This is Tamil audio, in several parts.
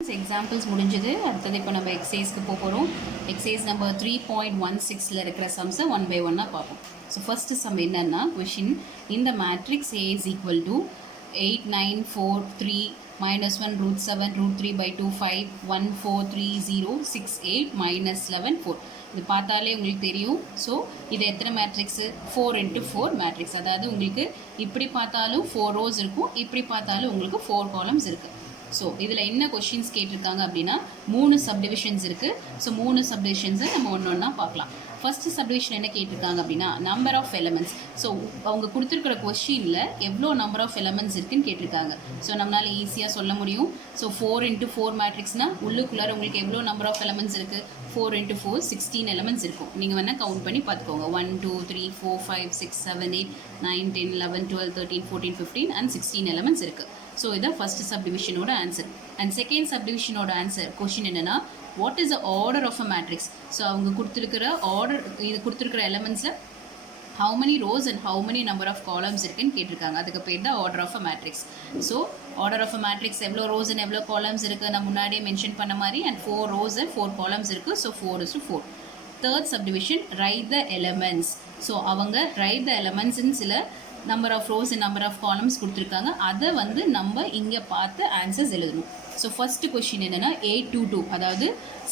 எக்ஸாம்பிள்ஸ் முடிஞ்சது. அடுத்தது இப்போ நம்ம எக்ஸசைஸ்க்கு போகிறோம். எக்ஸசைஸ் நம்பர் 3.16ல் இருக்கிற சம்ஸை ஒன் பை ஒன்னாக பார்ப்போம். ஸோ ஃபஸ்ட்டு சம் என்னன்னா, கொஷின் இந்த matrix A is equal to 8 9 4 3 -1 √7 √3/2 5 1 4 3 0 6 8 -11 4. இது பார்த்தாலே உங்களுக்கு தெரியும். ஸோ இது எத்தனை மேட்ரிக்ஸு? 4 × 4 மேட்ரிக்ஸ். அதாவது உங்களுக்கு இப்படி பார்த்தாலும் 4 ரோஸ் இருக்கும், இப்படி பார்த்தாலும் உங்களுக்கு 4 காலம்ஸ் இருக்குது. ஸோ இதில் என்ன கொஷின்ஸ் கேட்டிருக்காங்க அப்படின்னா, 3 சப்டிவிஷன்ஸ் இருக்குது. ஸோ 3 சப்டிவிஷன்ஸை நம்ம ஒன்று ஒன்றா பார்க்கலாம். ஃபஸ்ட்டு சப்டிவிஷன் என்ன கேட்டிருக்காங்க அப்படின்னா, நம்பர் ஆஃப் எலமெண்ட்ஸ். ஸோ அவங்க கொடுத்துருக்கிற கொஷினில் எவ்வளோ நம்பர் ஆஃப் எலமெண்ட்ஸ் இருக்குன்னு கேட்டிருக்காங்க. ஸோ நம்மளால் ஈஸியாக சொல்ல முடியும். ஸோ 4 × 4 மேட்ரிக்ஸ்னால் உள்ளுக்குள்ளார உங்களுக்கு எவ்வளோ நம்பர் ஆஃப் எலமெண்ட்ஸ் இருக்குது? 4 × 4 16 எலமெண்ட்ஸ் இருக்கும். நீங்கள் வேணால் கவுண்ட் பண்ணி பார்த்துக்கோங்க. 1 2 3 4 5 6 7 8 9 10 11 12 13 14 15 அண்ட் 16 எலமெண்ட்ஸ் இருக்குது. ஸோ இதான் ஃபஸ்ட் சப்டிவிஷனோட ஆன்சர். அண்ட் செகண்ட் சப்டிவிஷனோட ஆன்சர் கொஷின் என்னென்னா, what is the order of a matrix? So அவங்க கொடுத்துருக்கிற ஆர்டர், இது கொடுத்துருக்கிற எலமெண்ட்ஸில் how many rows and how many number of columns இருக்குன்னு கேட்டிருக்காங்க. அதுக்கு பேர் தான் order of a matrix. So order of a matrix எவ்வளோ ரோஸ் அண்ட் எவ்வளோ காலம்ஸ் இருக்குது நான் முன்னாடியே மென்ஷன் பண்ண மாதிரி. அண்ட் 4 rows and 4 columns இருக்குது. So 4:4. Third subdivision, write the elements. So அவங்க ரைட் த எலமெண்ட்ஸ்ன்னு சில number of rows and number of columns கொடுத்துருக்காங்க. அதை வந்து நம்ம இங்கே பார்த்து ஆன்சர்ஸ் எழுதணும். ஸோ ஃபஸ்ட்டு கொஷின் என்னென்னா, 822, அதாவது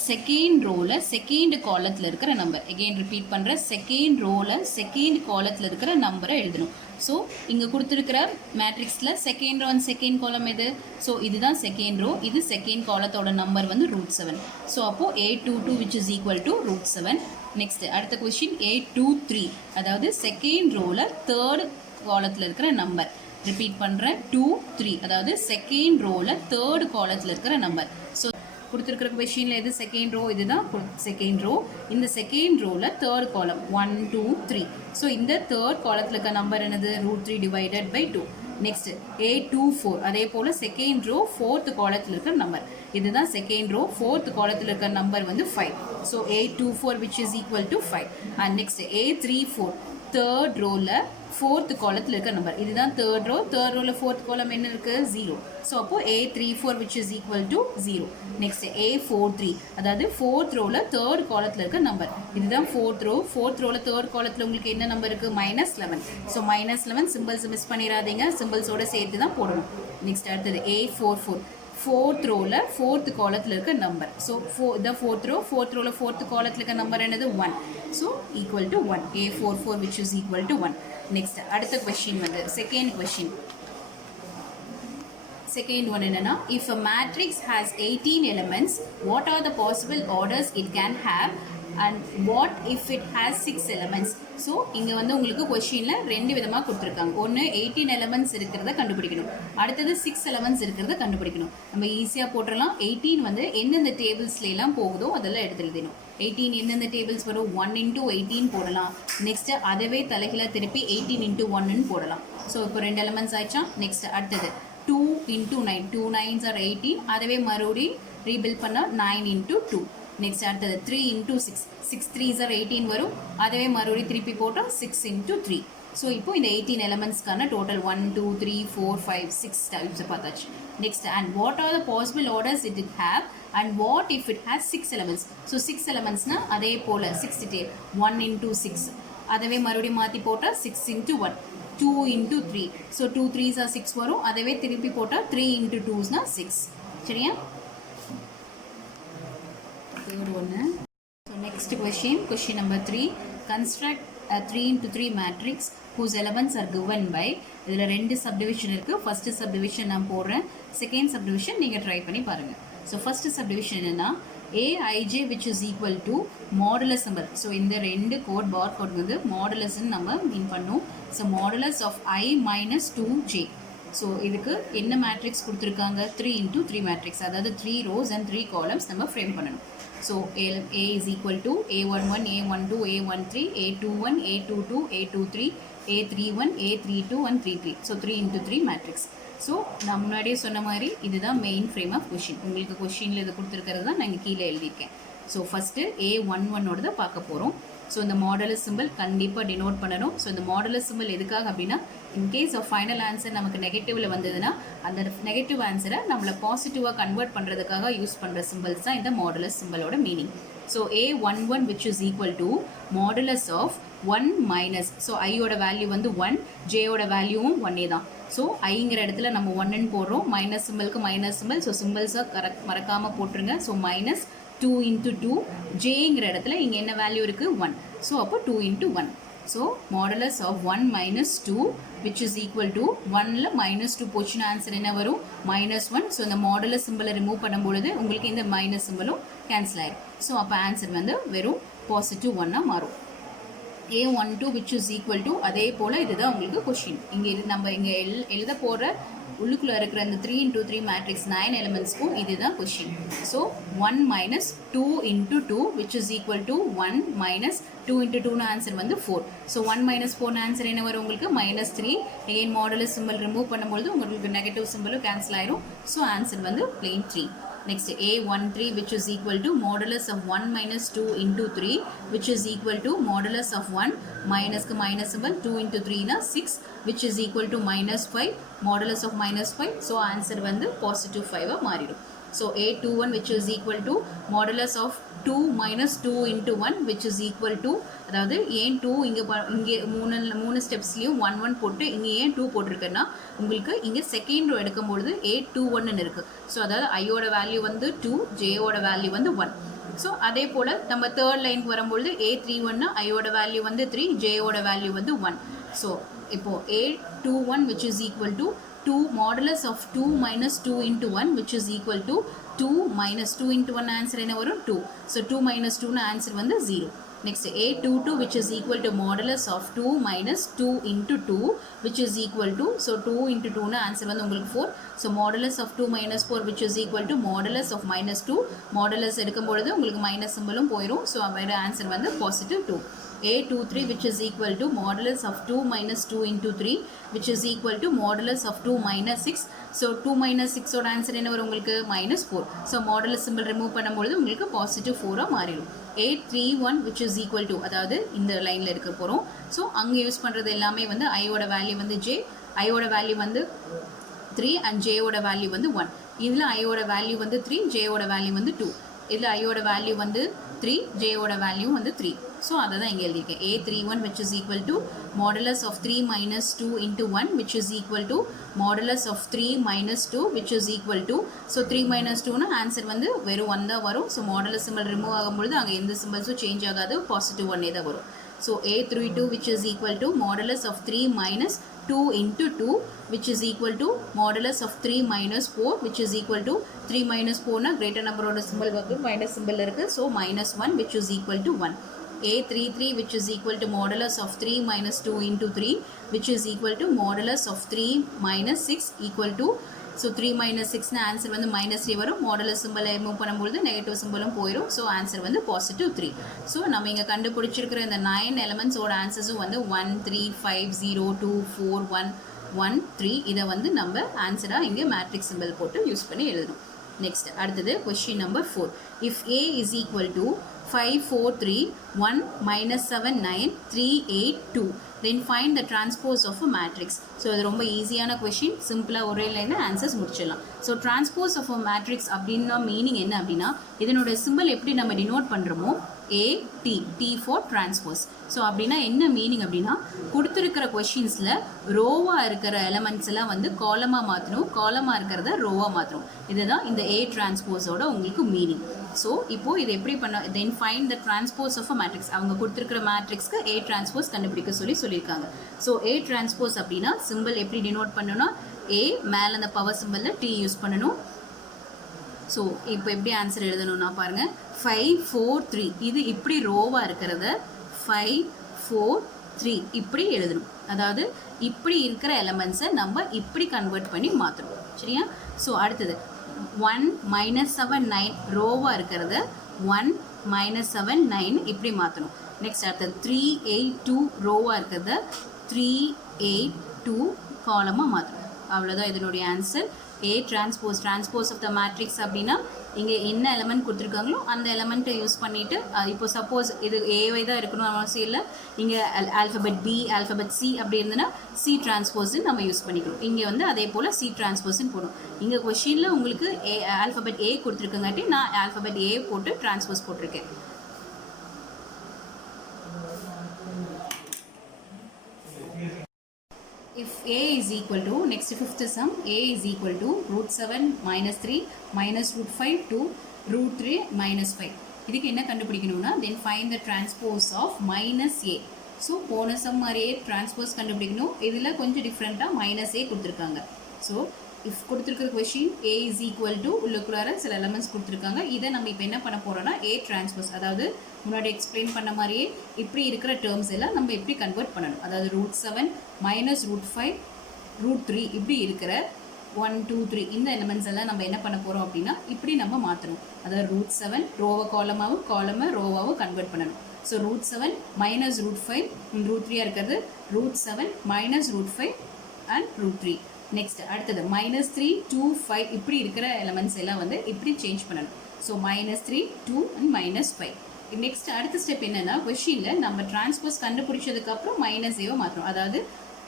செகண்ட் ரோவில் செகண்ட் காலத்தில் இருக்கிற நம்பர். எகெயின் ரிப்பீட் பண்ணுறேன், செகண்ட் ரோவில் செகண்ட் காலத்தில் இருக்கிற நம்பரை எழுதணும். ஸோ இங்கே கொடுத்துருக்கிற மேட்ரிக்ஸில் second row and second column எது? ஸோ இதுதான் செகண்ட் ரோ, இது செகண்ட் காலத்தோட நம்பர் வந்து √7. ஸோ அப்போது 822 which is equal to √7. Next அடுத்த கொஷின் 823, அதாவது செகண்ட் ரோவில் தேர்ட் காலத்தில் இருக்கிற நம்பர். ரிப்பீட் பண்ணுறேன், 2 3, அதாவது செகண்ட் ரோவில் தேர்ட் காலத்தில் இருக்கிற நம்பர். ஸோ கொடுத்துருக்கிற கொஷினில் எது செகண்ட் ரோ? இதுதான் செகண்ட் ரோ. இந்த செகண்ட் ரோவில் தேர்ட் காலம் 1 2 3. ஸோ இந்த தேர்ட் காலத்தில் இருக்க நம்பர் என்னது? √3/2. நெக்ஸ்ட் 824, அதே போல் செகண்ட் ரோ ஃபோர்த் காலத்தில் இருக்கிற நம்பர். இதுதான் செகண்ட் ரோ, ஃபோர்த் காலத்தில் இருக்கிற நம்பர் வந்து 5. So 824 which is equal to 5. And next 834, third ரோவில் ஃபோர்த் காலத்தில் இருக்க நம்பர். இதுதான் தேர்ட் ரோ, தேர்ட் ரோவில் ஃபோர்த் காலம் என்ன இருக்குது? 0. ஸோ அப்போது 834 which is equal to 0. Next 843, அதாவது ஃபோர்த் ரோவில் தேர்ட் காலத்தில் இருக்க நம்பர். இதுதான் ஃபோர்த் ரோ, ஃபோர்த் ரோவில் தேர்ட் காலத்தில் உங்களுக்கு என்ன நம்பர் இருக்குது? -11. ஸோ -11 சிம்பிள்ஸ் மிஸ் பண்ணிடாதீங்க, சிம்பிள்ஸோடு சேர்த்து தான் போடணும். நெக்ஸ்ட் அடுத்தது 844, ஃபோர்த் ரோவில் ஃபோர்த் காலத்தில் இருக்க நம்பர். ஸோ இதான் ஃபோர்த் ரோ, ஃபோர்த் ரோவில் ஃபோர்த் காலத்தில் இருக்க நம்பர் என்னது? 1. So equal to 1. 844 which is equal to 1. Next அடுத்த கொஷின் வந்து செகண்ட் கொஷின். செகண்ட் ஒன் என்னன்னா, if a matrix has 18 elements, what are the possible orders it can have and what if it has 6 elements? So இங்கே வந்து உங்களுக்கு கொஷினில் 2 விதமாக கொடுத்துருக்காங்க. ஒன்று 18 எலமெண்ட்ஸ் இருக்கிறத கண்டுபிடிக்கணும், அடுத்தது 6 எலமெண்ட்ஸ் இருக்கிறத கண்டுபிடிக்கணும். நம்ம ஈஸியாக போட்டுடலாம். 18 வந்து எந்தெந்த டேபிள்ஸ்லாம் போகுதோ அதெல்லாம் எடுத்து எழுதணும். 18 எந்தெந்த டேபிள்ஸ் வரும்? 1 × 18 போடலாம். நெக்ஸ்ட்டு அதவே தலைகீழாக திருப்பி 18 × 1ன்னு போடலாம். ஸோ இப்போ 2 எலமெண்ட்ஸ் ஆயிடுச்சா? நெக்ஸ்ட் அடுத்தது 2 × 9, 2 9s are 18. அதவே மறுபடியும் ரீபில்ட் பண்ணால் 9 × 2. நெக்ஸ்ட் அடுத்தது 3 × 6, 6 3s are 18 வரும். அதவே மறுபடியும் திருப்பி போட்டால் 6 × 3. ஸோ இப்போ இந்த 18 எலமெண்ட்ஸ்க்கான டோட்டல் 1 2 3 4 5 6 டைப்ஸ் பார்த்தாச்சு. Next and what are the possible orders it it have and what if it has 6 elements? So 6 எலமெண்ட்ஸ்னால் அதே போல் 6 1 × 6, அதவே மறுபடியும் மாற்றி போட்டால் 6 × 1, 2 × 3. ஸோ 2 3s are 6 வரும். அதவே திருப்பி போட்டால் 3 × 2s 6. சரியா? தேர்ட் ஒன்று. So next question number 3. Construct a 3 × 3 matrix whose elements are given by. இதில் 2 சப்டிவிஷன் இருக்குது. ஃபஸ்ட்டு சப்டிவிஷன் நான் போடுறேன், செகண்ட் சப்டிவிஷன் நீங்கள் ட்ரை பண்ணி பாருங்கள். ஸோ ஃபஸ்ட்டு சப்டிவிஷன் என்னென்னா, aij which is equal to modulus number. So இந்த 2 கோட் பார் கோட் வந்து மாடுலஸ்ன்னு நம்ம மீன் பண்ணோம். So modulus of i - 2j. So இதுக்கு என்ன மேட்ரிக்ஸ் கொடுத்துருக்காங்க? 3 × 3 மேட்ரிக்ஸ், அதாவது 3 rows and 3 columns நம்ம ஃப்ரேம் பண்ணணும். So a is equal to a11 a12 a13 a21 a22 a23 a31 a32 and 33. So 3 × 3 matrix. So நான் முன்னாடியே சொன்ன மாதிரி இதுதான் மெயின் ஃப்ரேம் ஆஃப் கொஷின். உங்களுக்கு கொஷினில் இது கொடுத்துருக்கிறது தான் நான் இங்கே கீழே எழுதியிருக்கேன். ஸோ ஃபஸ்ட்டு A11ஓட பார்க்க போகிறோம். ஸோ இந்த மாடுலஸ் சிம்பிள் கண்டிப்பாக டினோட் பண்ணணும். ஸோ இந்த மாடுலஸ் சிம்பிள் எதுக்காக அப்படின்னா இன்கேஸ் ஆஃப் ஃபைனல் ஆன்சர் நமக்கு நெகட்டிவில் வந்ததுன்னா அந்த நெகட்டிவ் ஆன்சரை நம்மளை பாசிட்டிவாக கன்வெர்ட் பண்ணுறதுக்காக யூஸ் பண்ணுற சிம்பிள்ஸ் தான் இந்த மாடுலஸ் சிம்பிளோட meaning. So A11 which is equal to modulus of 1 minus, so ஐயோட வேல்யூ வந்து 1, ஜேயோட வேல்யூவும் 1 தான். ஸோ ஐங்கிற இடத்துல நம்ம 1ன்னு போடுறோம், மைனஸ் சிம்பிளுக்கு மைனஸ் சிம்பிள், ஸோ சிம்பிள்ஸாக மறக்காமல் போட்டுருங்க. ஸோ மைனஸ் 2 into 2, ஜேங்கிற இடத்துல இங்கே என்ன வேல்யூ இருக்குது 1, ஸோ அப்போ 2 into 1. So modulus of 1 minus 2 which is equal to 1ல் minus 2 போச்சுன்னா ஆன்சர் என்ன வரும் -1. ஸோ இந்த மாடுலஸ் சிம்பிளை ரிமூவ் பண்ணும்பொழுது உங்களுக்கு இந்த மைனஸ் சிம்பிளும் கேன்சல் ஆயிடும். ஸோ அப்போ ஆன்சர் வந்து வெறும் +1 மாறும். A12 which is equal to, அதே போல் இதுதான் உங்களுக்கு கொஷின். இங்கே நம்ம இங்கே எழுத போகிற உள்ளுக்குள்ளே இருக்கிற இந்த 3 into 3 மேட்ரிக்ஸ் 9 எலிமெண்ட்ஸ்க்கும் இதுதான் question. So 1 minus 2 into 2 which is equal to 1 minus 2 into 2 answer வந்து 4. ஸோ 1 minus 4 ஆன்சர் என்ன வரும் உங்களுக்கு -3. எகைன் மாடுலஸ் சிம்பிள் ரிமூவ் பண்ணும்போது உங்களுக்கு நெகட்டிவ் சிம்பிளும் கேன்சல் ஆயிரும். ஸோ ஆன்சர் வந்து plain 3. Next A13 which is equal to modulus of 1 minus 2 into 3 which is equal to modulus of 1 minus minus symbol 2 into 3 na 6 which is equal to -5, modulus of -5. So answer வந்து +5 மாறிடும். So A21 which is equal to modulus of 2 minus 2 into 1 which is equal to, அதாவது ஏன் 2 இங்கே மூணு ஸ்டெப்ஸ்லையும் 1 1 போட்டு இங்கே ஏன் 2 போட்டிருக்கேன்னா உங்களுக்கு இங்கே செகண்ட் ரோ எடுக்கும்பொழுது A21 இருக்குது. ஸோ அதாவது ஐயோட வேல்யூ வந்து 2, ஜேயோட வேல்யூ வந்து 1. ஸோ அதே போல் நம்ம தேர்ட் லைனுக்கு வரும்பொழுது A31 ஐயோட வேல்யூ வந்து 3, ஜேயோட வேல்யூ வந்து 1. ஸோ இப்போது A21 which is equal to 2 modulus of 2 minus 2 into 1 which is equal to 2 minus 2 into 1 answer என்ன வரும் 2. So 2 minus 2 ன answer வந்து 0. Next A22 which is equal to modulus of 2 minus 2 into 2 which is equal to, so 2 into 2 ன answer வந்து உங்களுக்கு 4. So modulus of 2 minus 4 which is equal to modulus of minus 2, modulus எடுக்கும்பொழுது உங்களுக்கு மைனஸ் சிம்பிளும் போயிடும். ஸோ வேறு ஆன்சர் வந்து +2. A23 which is equal to modulus of 2 minus 2 into 3 which is equal to modulus of 2 minus 6. So 2 minus 6 ஓட ஆன்சர் என்ன வரும் உங்களுக்கு -4. ஸோ மாடுலஸ் சிம்பிள் ரிமூவ் பண்ணும்பொழுது உங்களுக்கு +4 மாறிடும். A31 which is equal to, அதாவது இந்த லைனில் இருக்க போகிறோம். ஸோ அங்கே யூஸ் பண்ணுறது எல்லாமே வந்து ஐயோட வேல்யூ வந்து ஜே, ஐயோட வேல்யூ வந்து 3 அண்ட் ஜேயோட வேல்யூ வந்து 1. இதில் ஐயோட வேல்யூ வந்து 3, ஜேயோட வேல்யூ வந்து 2. இதில் ஐயோட வேல்யூ வந்து 3, ஜேயோட வேல்யூ வந்து 3. ஸோ அதை தான் இங்கே எழுதியிருக்கேன். A31 which is equal to modulus of 3 minus 2 into 1 which is equal to modulus of 3 minus 2 which is equal to, so 3 minus 2னா ஆன்சர் வந்து வெறும் 1 தான் வரும். ஸோ மாடுலஸ் சிம்பிள் ரிமூவ் ஆகும்பொழுது அங்கே எந்த சிம்பிள்ஸும் சேஞ்ச் ஆகாது, +1 தான் வரும். So A32 which is equal to modulus of 3 minus 2 into 2 which is equal to modulus of 3 minus 4 which is equal to 3 minus 4 na greater number oda symbol வந்து minus symbol இருக்கு. So -1 which is equal to 1. A33 which is equal to modulus of 3 minus 2 into 3 which is equal to modulus of 3 minus 6 equal to, so 3 minus 6 na answer வந்து -3 வரும். modulus symbol remove பண்ணும்போது நெகட்டிவ் சிம்பிளும் போயிடும். ஸோ ஆன்சர் வந்து +3. ஸோ நம்ம இங்கே கண்டுபிடிச்சிருக்கிற இந்த 9 எலிமெண்ட்ஸோட ஆன்சர்ஸும் வந்து 1 3 5 0 2 4 1 1 3 இதை வந்து நம்ம ஆன்சராக இங்கே மேட்ரிக்ஸ் சிம்பிள் போட்டு யூஸ் பண்ணி எழுதணும். நெக்ஸ்ட் அடுத்தது question number 4. If A is equal to 5 4 3 1 -7 9 3 8 2 then find the transpose of a matrix. So இது ரொம்ப ஈஸியான கொஷின், சிம்பிளாக ஒரே லைனில் ஆன்சர்ஸ் முடிச்சிடலாம். So transpose of a matrix அப்படின்னா மீனிங் என்ன அப்படின்னா இதனோட சிம்பிள் எப்படி நம்ம டினோட் பண்ணுறோமோ AT, T for transpose. So அப்படின்னா என்ன மீனிங் அப்படின்னா கொடுத்துருக்கிற கொஷின்ஸில் ரோவாக இருக்கிற எலமெண்ட்ஸ் எல்லாம் வந்து காலமாக மாற்றணும், காலமாக இருக்கிறத ரோவாக மாற்றணும். இதுதான் இந்த A டிரான்ஸ்போஸோட உங்களுக்கு மீனிங். ஸோ இப்போது இது எப்படி பண்ண, then find the transpose of a matrix. அவங்க கொடுத்துருக்கிற மேட்ரிக்ஸ்க்கு A டிரான்ஸ்போஸ் கண்டுபிடிக்க சொல்லியிருக்காங்க. ஸோ A டிரான்ஸ்போஸ் அப்படின்னா சிம்பிள் எப்படி டினோட் பண்ணணும்னா A மேலே அந்த பவர் சிம்பிளில் T யூஸ் பண்ணணும். ஸோ இப்போ எப்படி ஆன்சர் எழுதணும்னா பாருங்கள் 5 4 3 இது இப்படி ரோவாக இருக்கிறத 5 4 3 இப்படி எழுதணும். அதாவது இப்படி இருக்கிற எலமெண்ட்ஸை நம்ம இப்படி கன்வெர்ட் பண்ணி மாற்றணும். சரியா? ஸோ அடுத்தது 1 -7 9 ரோவாக இருக்கிறத 1 -7 9 இப்படி மாற்றணும். நெக்ஸ்ட் அடுத்தது 3 8 2 ரோவாக இருக்கிறத 3 8 2 காலமாக மாற்றணும். அவ்வளோதான் இதனுடைய answer. A transpose of the matrix அப்படின்னா இங்கே என்ன எலமெண்ட் கொடுத்துருக்காங்களோ அந்த எலமெண்ட்டை யூஸ் பண்ணிவிட்டு இப்போ சப்போஸ் இது ஏவை தான் இருக்கணும் அவசியம் இல்லை, இங்கே ஆல்ஃபபெட் பி ஆல்ஃபபெட் சி அப்படி இருந்ததுன்னா சி டிரான்ஸ்போஸ்ன்னு நம்ம யூஸ் பண்ணிக்கணும். இங்கே வந்து அதே போல் சி டிரான்ஸ்போஸ்ன்னு போடும். இங்கே கொஷினில் உங்களுக்கு ஆல்ஃபபெட் ஏ கொடுத்துருக்கங்காட்டி நான் ஆல்ஃபபெட் ஏ போட்டு டிரான்ஸ்போஸ் போட்டிருக்கேன். If A is equal to, next fifth sum, A is equal to root 7 minus 3 minus root 5 to root 3 minus 5. இதுக்கு என்ன கண்டுபிடிக்கணும்னா then find the transpose of minus A. So போன சம் மாதிரியே டிரான்ஸ்போஸ் கண்டுபிடிக்கணும். இதில் கொஞ்சம் டிஃப்ரெண்ட்டாக மைனஸ் ஏ கொடுத்துருக்காங்க. ஸோ இஃப் கொடுத்துருக்கிற question A is equal to உள்ளுக்குள்ளார சில எலமெண்ட்ஸ் கொடுத்துருக்காங்க. இதை நம்ம இப்போ என்ன பண்ண போகிறோம்னா ஏ டிரான்ஸ்போஸ், அதாவது முன்னாடி எக்ஸ்பிளைன் பண்ண மாதிரியே இப்படி இருக்கிற டேர்ம்ஸ் எல்லாம் நம்ம எப்படி கன்வெர்ட் பண்ணணும். அதாவது ரூட் 7 மைனஸ் ரூட் 5 ரூட் 3 இப்படி இருக்கிற 1 2 3 இந்த எலமெண்ட்ஸ் எல்லாம் நம்ம என்ன பண்ண போகிறோம் அப்படின்னா இப்படி நம்ம மாற்றணும். அதாவது ரூட் 7 ரோவை காலமை ரோவாவும் கன்வெர்ட் பண்ணணும். So root 7 minus root 5 root 3 இருக்கிறது root 7 minus root 5 and root 3. Next அடுத்தது மைனஸ் 3 2 5 இப்படி இருக்கிற எலமெண்ட்ஸ் எல்லாம் வந்து இப்படி சேஞ்ச் பண்ணணும். So minus 3 2 and minus 5. Next அடுத்த ஸ்டெப் என்னென்னா கொஷினில் நம்ம டிரான்ஸ்போஸ் கண்டுபிடிச்சதுக்கப்புறம் மைனஸ் ஏவோ மாற்றணும். அதாவது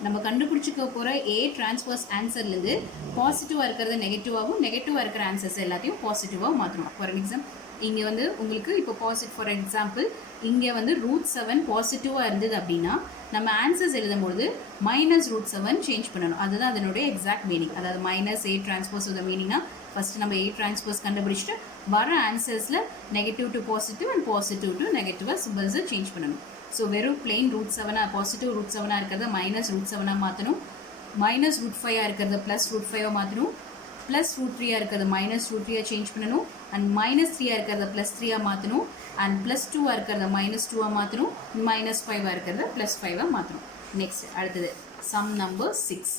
நம்ம கண்டுபிடிச்சிக்க போகிற ஏ டிரான்ஸ்போஸ் ஆன்சர்லேருந்து பாசிட்டிவாக இருக்கிறத நெகட்டிவாகவும் நெகட்டிவாக இருக்கிற ஆன்சர்ஸ் எல்லாத்தையும் பாசிட்டிவாகவும் மாற்றணும். ஃபார் எக்ஸாம்பிள் இங்கே வந்து உங்களுக்கு இப்போ ஃபார் எக்ஸாம்பிள் இங்கே வந்து ரூட் 7 பாசிட்டிவாக இருந்தது அப்படின்னா நம்ம ஆன்சர்ஸ் எழுதும்போது மைனஸ் ரூட் 7 சேஞ்ச் பண்ணணும். அதுதான் அதனுடைய எக்ஸாக்ட் மீனிங். அதாவது மைனஸ் ஏ டிரான்ஸ்போஸ் மீனிங்னா ஃபஸ்ட்டு நம்ம ஏ டிரான்ஸ்போஸ் கண்டுபிடிச்சிட்டு வர ஆன்சர்ஸில் negative to positive and positive to நெகட்டிவாக சிம்பிள்ஸை சேஞ்ச் பண்ணணும். ஸோ வெறும் பிளெயின் ரூட் 7 பாசிட்டிவ் ரூட் 7 இருக்கிறத மைனஸ் ரூட் 7 மாற்றணும். மைனஸ் ரூட் 5 இருக்கிறத ப்ளஸ் ரூட் 5 மாற்றணும். ப்ளஸ் ரூட் 3 இருக்கிறது மைனஸ் ரூட் 3 சேஞ்ச் பண்ணணும். அண்ட் மைனஸ் 3 இருக்கிறத ப்ளஸ் 3 மாற்றணும். அண்ட் ப்ளஸ் 2 இருக்கிறத மைனஸ் 2 மாற்றணும். மைனஸ் 5 இருக்கிறத ப்ளஸ் 5 மாற்றணும். நெக்ஸ்ட் அடுத்தது sum number 6.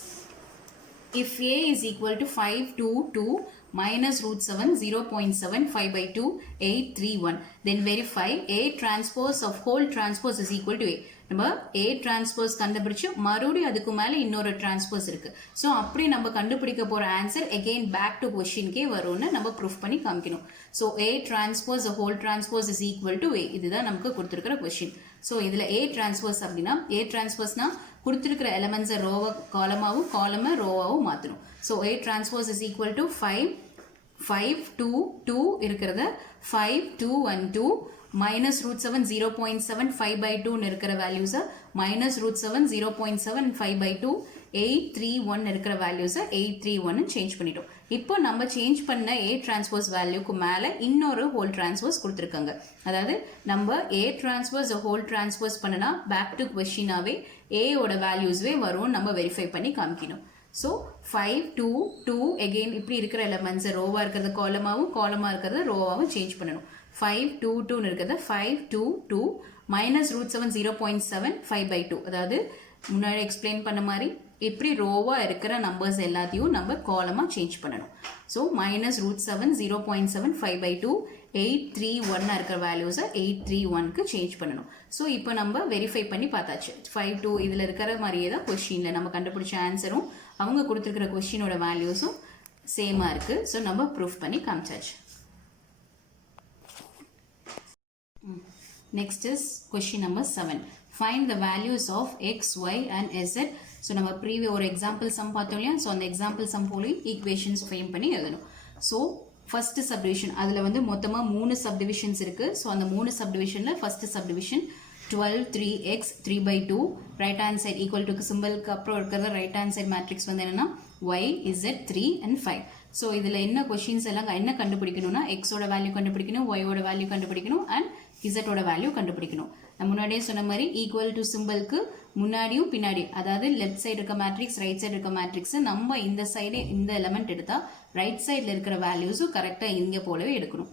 If A is equal to 5 2 2 minus root 7 0.7 5 by 2 8 3 1, then verify A transpose of whole transpose is equal to A. நம்ம A transpose கண்டுபிடிச்சு மறுபடியும் அதுக்கு மேலே இன்னொரு transpose இருக்கு. ஸோ அப்படி நம்ம கண்டுபிடிக்க போகிற ஆன்சர் again back to questionக்கே வரும்னு நம்ம ப்ரூஃப் பண்ணி காமிக்கணும். So A transpose the whole transpose is equal to A. இதுதான் நமக்கு கொடுத்துருக்கிற கொஷின். ஸோ இதில் A transpose அப்படின்னா A transpose கொடுத்துருக்கிற எலமெண்ட்ஸை காலமை ரோவாகவும் மாற்றணும். So A transpose is equal to 5 2 2 இருக்கிறத 5 2 1 2 minus root 7 0.7 5 by 2 இருக்கிற வேல்யூஸை minus root 7 0.7 5 by 2 8 3 1 இருக்கிற வேல்யூஸை 8 3 1 சேஞ்ச் பண்ணிட்டோம். இப்போ நம்ம சேஞ்ச் பண்ண A transpose வேல்யூக்கு மேலே இன்னொரு ஹோல் டிரான்ஸ்போஸ் கொடுத்துருக்காங்க. அதாவது நம்ம A transpose ஹோல் டிரான்ஸ்போஸ் பண்ணனா பேக் டு கொஷினாவே ஏயோட வேல்யூஸ்வே வரும், நம்ம வெரிஃபை பண்ணி காமிக்கணும். ஸோ 5 2 2 எகெயின் இப்படி இருக்கிற எலமெண்ட்ஸ் ரோவாக இருக்கிறது காலமாக இருக்கிறது ரோவாகவும் சேஞ்ச் பண்ணணும். 5 2 2 இருக்கிறத 5 2 2 மைனஸ் ரூட் 7 0.7 5 by 2. அதாவது முன்னாடி எக்ஸ்பிளைன் பண்ண மாதிரி இப்படி ரோவாக இருக்கிற நம்பர்ஸ் எல்லாத்தையும் நம்ம காலமாக சேஞ்ச் பண்ணணும். ஸோ மைனஸ் ரூட் 7 0.7 5 by 2 8 3 1 இருக்கிற வேல்யூஸை 8 3 1க்கு சேஞ்ச் பண்ணணும். ஸோ இப்போ நம்ம வெரிஃபை பண்ணி பார்த்தாச்சு. 5 2 இதில் இருக்கிற மாதிரியே தான் கொஷினில் நம்ம கண்டுபிடிச்ச ஆன்சரும் அவங்க கொடுத்துருக்கிற கொஷினோட வேல்யூஸும் சேமாக இருக்குது. ஸோ நம்ம ப்ரூஃப் பண்ணி காமிச்சாச்சு. Next is question number 7. Find the values of x, y and z. So நம்ம ஒரு எக்ஸாம்பிள் சம் பார்த்தோம் இல்லையா? ஸோ அந்த எக்ஸாம்பிள் சம் போலி ஈக்குவேஷன்ஸ் ஃப்ரேம் பண்ணி எழுதணும். ஸோ ஃபஸ்ட்டு சப்டிவிஷன் அதில் வந்து மொத்தமாக 3 சப்டிவிஷன்ஸ் இருக்குது. ஸோ அந்த 3 சப்டிவிஷனில் first subdivision 12 3x 3 by 2 right hand side equal to சிம்பிளுக்கு அப்புறம் இருக்கிறத ரைட் ஹேண்ட் சைட் மேட்ரிக்ஸ் வந்து என்னென்னா y z 3 and 5. ஸோ இதில் என்ன கொஷின்ஸ் எல்லாம் என்ன கண்டுபிடிக்கணும்னா எக்ஸோட வேல்யூ கண்டுபிடிக்கணும், ஒயோட வேல்யூ கண்டுபிடிக்கணும் அண்ட் இசட்டோட வேல்யூ கண்டுபிடிக்கணும். நான் முன்னாடியே சொன்ன மாதிரி ஈக்குவல் டு சிம்பிளுக்கு முன்னாடியும் பின்னாடி, அதாவது லெஃப்ட் சைடு இருக்க மேட்ரிக்ஸ் ரைட் சைடு இருக்க மேட்ரிக்ஸ் நம்ம இந்த சைடு இந்த எலமெண்ட் எடுத்தால் ரைட் சைடில் இருக்கிற வேல்யூஸும் கரெக்டாக இங்கே போலவே எடுக்கணும்.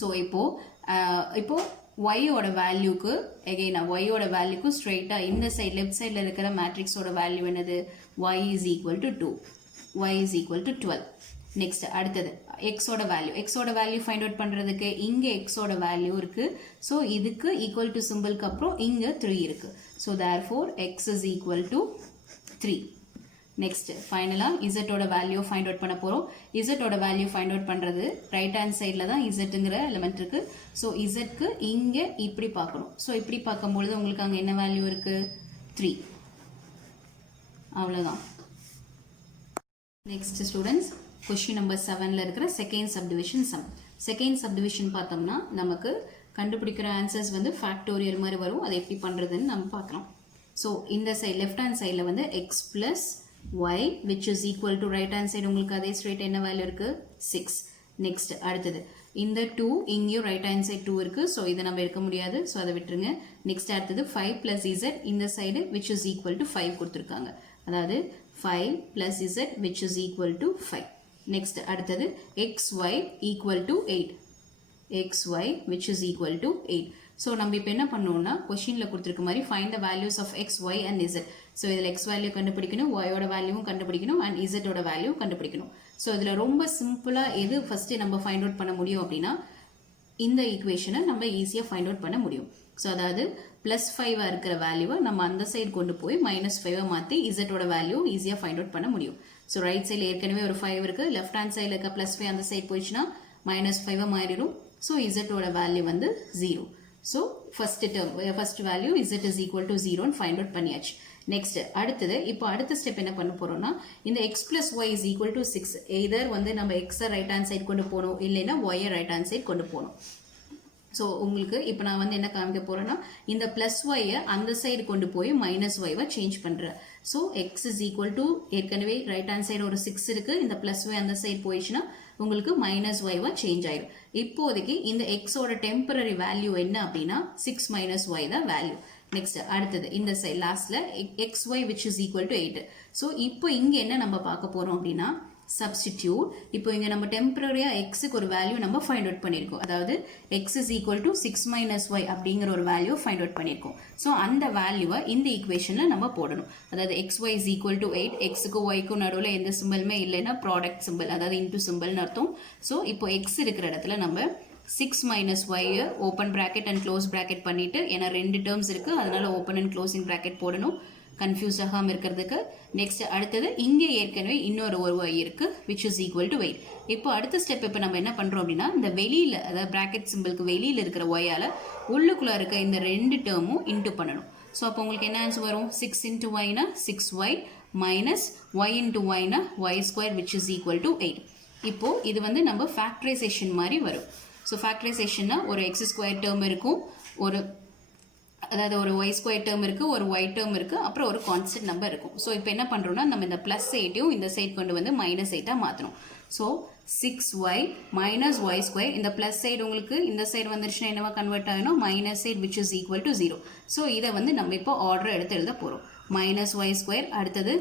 ஸோ இப்போது ஒய்யோட வேல்யூக்கு எகெயின் ஒய்யோட வேல்யூக்கு ஸ்ட்ரெயிட்டாக இந்த சைடு லெஃப்ட் சைடில் இருக்கிற மேட்ரிக்ஸோட வேல்யூ என்னது y is equal to 2, y is equal to 12. Next அடுத்தது எக்ஸோட வேல்யூ ஃபைண்ட் அவுட் பண்ணுறதுக்கு இங்கே எக்ஸோட வேல்யூ இருக்குது. ஸோ இதுக்கு ஈக்குவல் டு சிம்பிளுக்கு அப்புறம் இங்கே 3 இருக்குது. So therefore X is equal to 3. Next ஃபைனலாக இசட்டோட வேல்யூ ஃபைண்ட் அவுட் பண்ண போகிறோம். இசட்டோட வேல்யூ ஃபைண்ட் அவுட் பண்ணுறது ரைட் ஹேண்ட் சைடில் தான் இசட்டுங்கிற எலிமெண்ட் இருக்குது. ஸோ இசட்க்கு இங்கே இப்படி பார்க்கணும். ஸோ இப்படி பார்க்கும்பொழுது உங்களுக்கு அங்கே என்ன வேல்யூ இருக்குது? 3. அவ்வளோதான். நெக்ஸ்ட் ஸ்டூடெண்ட்ஸ், கொஸ்டின் நம்பர் 7ல் இருக்கிற second subdivision some. Second subdivision பார்த்தோம்னா நமக்கு கண்டுபிடிக்கிற ஆன்சர்ஸ் வந்து ஃபேக்டோரியல் மாதிரி வரும். அதை எப்படி பண்ணுறதுன்னு நம்ம பார்க்கலாம். ஸோ இந்த சைட் லெஃப்ட் ஹேண்ட் சைடில் வந்து x plus y which is equal to right hand side உங்களுக்கு அதே straight என்ன வேல்யூ இருக்கு? 6. நெக்ஸ்ட் அடுத்தது இந்த 2 இங்கேயும் ரைட் ஹேண்ட் சைடு 2 இருக்கு. ஸோ இதை நம்ம எடுக்க முடியாது. ஸோ அதை விட்டுருங்க. நெக்ஸ்ட் அடுத்தது 5 plus z இந்த side which is equal to 5 கொடுத்துருக்காங்க. அதாவது 5 plus z which is equal to 5. Next அடுத்தது xy equal to 8. xy which is equal to 8. So நம்ம இப்போ என்ன பண்ணோம்னா கொஷினில் கொடுத்துருக்க மாதிரி find the values of x y and z. So இதில் எக்ஸ் வேல்யூ கண்டுபிடிக்கணும், ஒயோட வேல்யூவும் கண்டுபிடிக்கணும் அண்ட் இசட்டோட வேல்யூ கண்டுபிடிக்கணும். ஸோ இதில் ரொம்ப சிம்பிளாக எது ஃபஸ்ட்டு நம்ம ஃபைண்ட் அவுட் பண்ண முடியும் அப்படின்னா இந்த ஈக்குவேஷனை நம்ம ஈஸியாக ஃபைண்ட் அவுட் பண்ண முடியும். ஸோ அதாவது +5 இருக்கிற வேல்யூவை நம்ம அந்த சைடு கொண்டு போய் -5 மாற்றி இசட்டோட வேல்யூ ஈஸியாக ஃபைண்ட் அவுட் பண்ண முடியும். ஸோ ரைட் சைடில் ஏற்கனவே ஒரு 5 இருக்குது. லெஃப்ட் ஹேண்ட் சைடில் இருக்க +5 அந்த சைடு போயிடுச்சுன்னா -5 மாறிடும். ஸோ இசட்டோட வேல்யூ வந்து 0. So first value z is equal to 0 find out பண்ணியாச்சு. நெக்ஸ்ட் அடுத்தது இப்போ அடுத்த ஸ்டெப் என்ன பண்ண போறோம்னா இந்த x plus y is equal to 6 either வந்து நம்ம x ரைட் ஹேண்ட் சைடு கொண்டு போகணும், இல்லைன்னா y ரைட் ஹேண்ட் சைடு கொண்டு போகணும். ஸோ உங்களுக்கு இப்போ நான் வந்து என்ன காமிக்க போறேன்னா இந்த +y அந்த சைடு கொண்டு போய் -y சேஞ்ச் பண்றேன். So x is equal to ஏற்கனவே ரைட் ஹேண்ட் சைடு ஒரு 6 இருக்கு. இந்த +y அந்த சைடு போயிடுச்சுன்னா உங்களுக்கு -y சேஞ்ச் ஆயிடும். இப்போதைக்கு இந்த எக்ஸோட டெம்பரரி வேல்யூ என்ன அப்படின்னா 6 - y தான் வேல்யூ. நெக்ஸ்ட் அடுத்தது இந்த சைட் லாஸ்ட்ல xy which is equal to 8. So இப்போ இங்கே என்ன நம்ம பார்க்க போறோம் அப்படின்னா சப்ஸ்டிடியூட். இப்போ இங்கே நம்ம டெம்பரரியா எக்ஸுக்கு ஒரு வேல்யூ நம்ம ஃபைண்ட் அவுட் பண்ணியிருக்கோம். அதாவது x is equal to 6 - y அப்படிங்கிற ஒரு வேல்யூ ஃபைண்ட் அவுட் பண்ணியிருக்கோம். ஸோ அந்த வேல்யூவை இந்த ஈக்குவேஷனில் நம்ம போடணும். அதாவது xy is equal to 8. எக்ஸுக்கும் ஒய்க்கும் நடுவில் எந்த சிம்பிளுமே இல்லைன்னா ப்ராடக்ட் சிம்பிள், அதாவது இன்டூ சிம்பிள்னு அர்த்தம். ஸோ இப்போ எக்ஸ் இருக்கிற இடத்துல நம்ம 6 - y open bracket and close bracket பண்ணிட்டு, ஏன்னா 2 டேர்ம்ஸ் இருக்கு அதனால ஓப்பன் அண்ட் க்ளோசிங் ப்ராக்கெட் போடணும் கன்ஃபியூஸ் ஆகாமல் இருக்கிறதுக்கு. நெக்ஸ்ட் அடுத்தது இங்கே ஏற்கனவே இன்னொரு ஒரு y இருக்கு which is equal to 8. இப்போ அடுத்த ஸ்டெப் இப்போ நம்ம என்ன பண்றோம் அப்படின்னா இந்த வெளியில அதாவது ப்ராக்கெட் சிம்பிளுக்கு வெளியில இருக்கிற y-ஆல உள்ளுக்குள்ள இருக்க இந்த 2 டேர்மும் இன்டூ பண்ணணும். ஸோ அப்போ உங்களுக்கு என்ன ஆன்சர் வரும்? 6 into y னா 6y minus y into y னா y square which is equal to 8. இப்போ இது வந்து நம்ம ஃபேக்டரைசேஷன் மாதிரி வரும். ஸோ ஃபேக்டரைசேஷன்னா ஒரு x ஸ்கொயர் டேர்ம் இருக்கும், அதாவது ஒரு y ஸ்கொயர் டேர்ம் இருக்குது, ஒரு y டேர்ம் இருக்குது, அப்புறம் ஒரு கான்ஸ்டன்ட் நம்பர் இருக்கும். ஸோ இப்போ என்ன பண்ணுறோம்னா நம்ம இந்த +8 இந்த சைட் கொண்டு வந்து -8 மாற்றணும். So 6y minus y square இந்த ப்ளஸ் சைடு உங்களுக்கு இந்த சைடு வந்துருச்சுன்னா என்னவா கன்வெர்ட் ஆகணும்? -8 which is equal to 0. So இதை வந்து நம்ம இப்போ ஆர்டர் எடுத்து எழுத போகிறோம். -y square அடுத்தது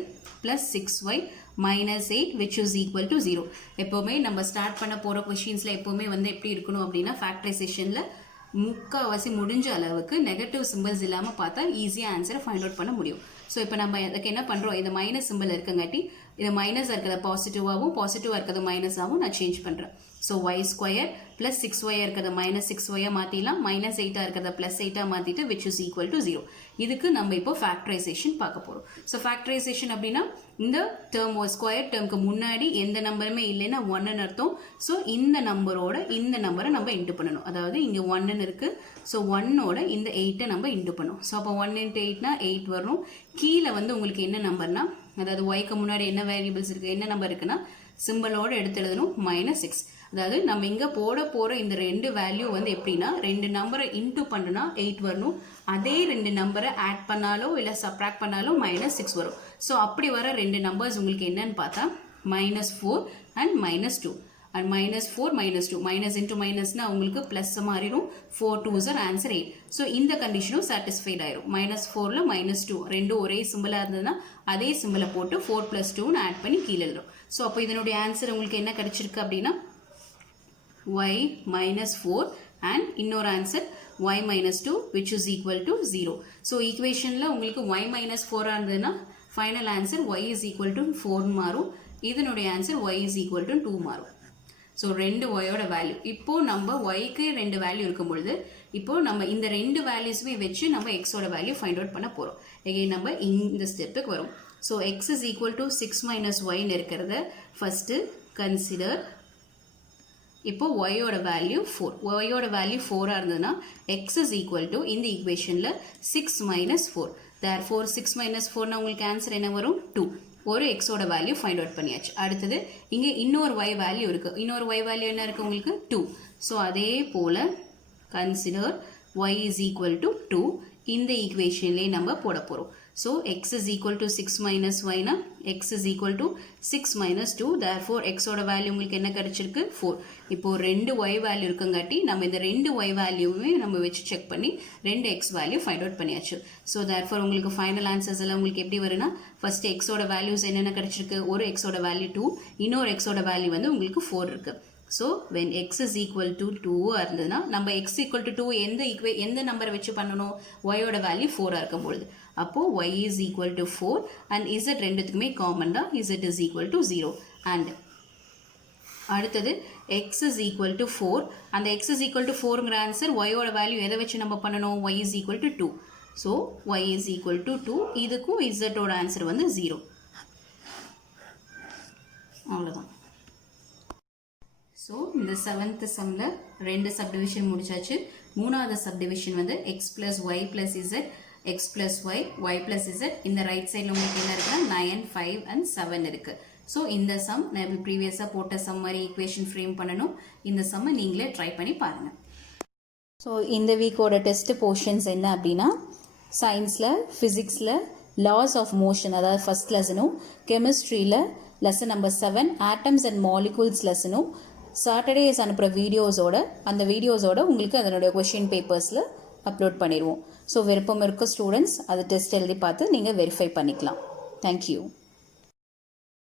+6y -8 which is equal to 0. எப்போவுமே நம்ம ஸ்டார்ட் பண்ண போகிற கொஷின்ஸில் எப்போவுமே வந்து எப்படி இருக்கணும் அப்படின்னா ஃபேக்டரைசேஷனில் முக்கால்வாசி முடிஞ்ச அளவுக்கு நெகட்டிவ் சிம்பிள்ஸ் இல்லாமல் பார்த்தா ஈஸியாக ஆன்சரை ஃபைண்ட் அவுட் பண்ண முடியும். ஸோ இப்போ நம்ம அதுக்கு என்ன பண்ணுறோம், இந்த மைனஸ் சிம்பிள் இருக்கங்காட்டி இது மைனஸ் இருக்கிறத பாசிட்டிவாகவும் பாசிட்டிவாக இருக்கிறத மைனஸாகவும் நான் சேஞ்ச் பண்ணுறேன். So y square plus 6y இருக்கிறத -6y மாற்றிடலாம், -8 இருக்கிறத +8 மாற்றிட்டு which is equal to 0. இதுக்கு நம்ம இப்போ ஃபேக்டரைசேஷன் பார்க்க போகிறோம். ஸோ ஃபேக்டரைசேஷன் அப்படின்னா இந்த டேர்ம் ஸ்கொயர் டேர்முக்கு முன்னாடி எந்த நம்பருமே இல்லைன்னா 1ன்னு அர்த்தம். ஸோ இந்த நம்பரோட இந்த நம்பரை நம்ம இன்ட்டு பண்ணணும். அதாவது இங்கே 1ன்னு இருக்குது. ஸோ 1ஓட இந்த 8 நம்ம இன்ட்டு பண்ணணும். ஸோ அப்போ 1 into 8னா 8 வரும். கீழே வந்து உங்களுக்கு என்ன நம்பர்னா, அதாவது ஒய்க்கு முன்னாடி என்ன வேரியபிள்ஸ் இருக்குது, என்ன நம்பர் இருக்குன்னா சிம்பிளோடு எடுத்து எழுதணும் -6. அதாவது நம்ம இங்கே போட போகிற இந்த 2 வேல்யூ வந்து எப்படின்னா 2 நம்பரை இன்டூ பண்ணுனா 8 வரணும், அதே 2 நம்பரை ஆட் பண்ணாலோ இல்லை சப்ராக்ட் பண்ணாலோ -6 வரும். ஸோ அப்படி வர 2 நம்பர்ஸ் உங்களுக்கு என்னன்னு பார்த்தா -4 and -2. அண்ட் -4 -2 மைனஸ் இன்டூ மைனஸ்னா உங்களுக்கு ப்ளஸ் மாறிடும். 4 2s are answer 8. ஸோ இந்த கண்டிஷனும் சாட்டிஸ்ஃபைட் ஆயிரும். -4ல் -2 ரெண்டும் ஒரே சிம்பிளாக இருந்ததுன்னா அதே சிம்பிளை போட்டு 4 + 2ன்னு ஆட் பண்ணி கீழே எழுதும். ஸோ அப்போ இதனுடைய ஆன்சர் உங்களுக்கு என்ன கிடைச்சிருக்கு அப்படின்னா y -4 அண்ட் இன்னொரு answer y -2 which is equal to 0. So ஈக்குவேஷனில் உங்களுக்கு y -4 இருந்ததுன்னா final answer y is equal to 4 மாறும். இதனுடைய answer y is equal to 2 மாறும். ஸோ 2 ஒயோட வேல்யூ. இப்போது நம்ம ஒய்க்கு 2 வேல்யூ இருக்கும் பொழுது இப்போது நம்ம இந்த 2 வேல்யூஸுமே வச்சு நம்ம எக்ஸோட வேல்யூ ஃபைண்ட் அவுட் பண்ண போகிறோம். எகைன் நம்ம இந்த ஸ்டெப்புக்கு வரும். So X is equal to 6 minus ஒய்ன்னு இருக்கிறத ஃபஸ்ட்டு கன்சிடர். இப்போ ஒயோட வேல்யூ 4, ஒயோட வேல்யூ 4 இருந்ததுன்னா எக்ஸ் இஸ் ஈக்குவல் டு இந்த ஈக்குவேஷனில் 6 மைனஸ் 4. தேர்ஃபோர் 6 மைனஸ் 4னா உங்களுக்கு ஆன்சர் என்ன வரும்? 2. ஒரு எக்ஸோட வேல்யூ ஃபைண்ட் அவுட் பண்ணியாச்சு. அடுத்தது இங்கே இன்னொரு ஒய் வேல்யூ இருக்குது. இன்னொரு ஒய் வேல்யூ என்ன இருக்குது உங்களுக்கு? 2. ஸோ அதே போல் consider Y is equal to 2 இந்த ஈக்குவேஷன்லேயே நம்ம போட போகிறோம். So X is equal to 6 minus ஒய்னா X is equal to 6 minus 2. Therefore எக்ஸோட வேல்யூ உங்களுக்கு என்ன கிடச்சிருக்கு? 4. இப்போது 2 ஒய் வேல்யூ இருக்குங்காட்டி நம்ம இந்த 2 ஒய் வேல்யூவுமே நம்ம வச்சு செக் பண்ணி 2 எக்ஸ் வேல்யூ ஃபைண்ட் அவுட் பண்ணியாச்சு. ஸோ தேர்ஃபோர் உங்களுக்கு ஃபைனல் ஆன்சர்ஸ் எல்லாம் உங்களுக்கு எப்படி வரும்னா ஃபஸ்ட்டு எக்ஸோட வேல்யூஸ் என்னென்ன கிடச்சிருக்கு? ஒரு எக்ஸோட வேல்யூ 2, இன்னொரு எக்ஸோட வேல்யூ வந்து உங்களுக்கு 4 இருக்குது. So when X is equal to 2 இருந்ததுன்னா நம்ம எக்ஸ் ஈக்குவல் டு 2 எந்த நம்பரை வச்சு பண்ணணும்? ஒயோட வேல்யூ 4 இருக்கும் பொழுது. அப்போது Y is equal to 4 and Z ரெண்டுத்துக்குமே காமன் தான். Z is equal to 0. And அடுத்தது எக்ஸ் இஸ் ஈக்குவல் டு 4. அந்த எக்ஸ் இஸ் ஈக்குவல் டு 4ங்கிற ஆன்சர் ஒயோட வேல்யூ எதை வச்சு நம்ம பண்ணணும்? Y is equal to 2. So Y is equal to 2. இதுக்கும் இசட்டோட ஆன்சர் வந்து 0. அவ்வளோதான். ஸோ இந்த 7th சம்மில் 2 சப்டிவிஷன் முடிச்சாச்சு. 3வது சப்டிவிஷன் வந்து x plus y plus z, x plus y, y plus z. இந்த ரைட் சைடில் உங்களுக்கு என்ன இருக்குன்னா 9, 5 அண்ட் 7 இருக்குது. ஸோ இந்த சம் நான் ப்ரீவியஸாக போட்ட சம் மாதிரி ஈக்குவேஷன் ஃப்ரேம் பண்ணணும். இந்த சம்மை நீங்களே ட்ரை பண்ணி பாருங்கள். ஸோ இந்த வீக்கோட டெஸ்ட் போர்ஷன்ஸ் என்ன அப்படின்னா சயின்ஸில், ஃபிசிக்ஸில் லாஸ் ஆஃப் மோஷன் அதாவது ஃபஸ்ட் லெசனும், கெமிஸ்ட்ரியில் lesson number 7 atoms and molecules லெசனும் சாட்டர்டேஸ் அனுப்புகிற வீடியோஸோட உங்களுக்கு அதனுடைய கொஷின் பேப்பர்ஸில் அப்லோட் பண்ணிடுவோம். ஸோ விருப்பம் இருக்க ஸ்டூடெண்ட்ஸ் அதை டெஸ்ட் எழுதி பார்த்து நீங்கள் வெரிஃபை பண்ணிக்கலாம். தேங்க்யூ.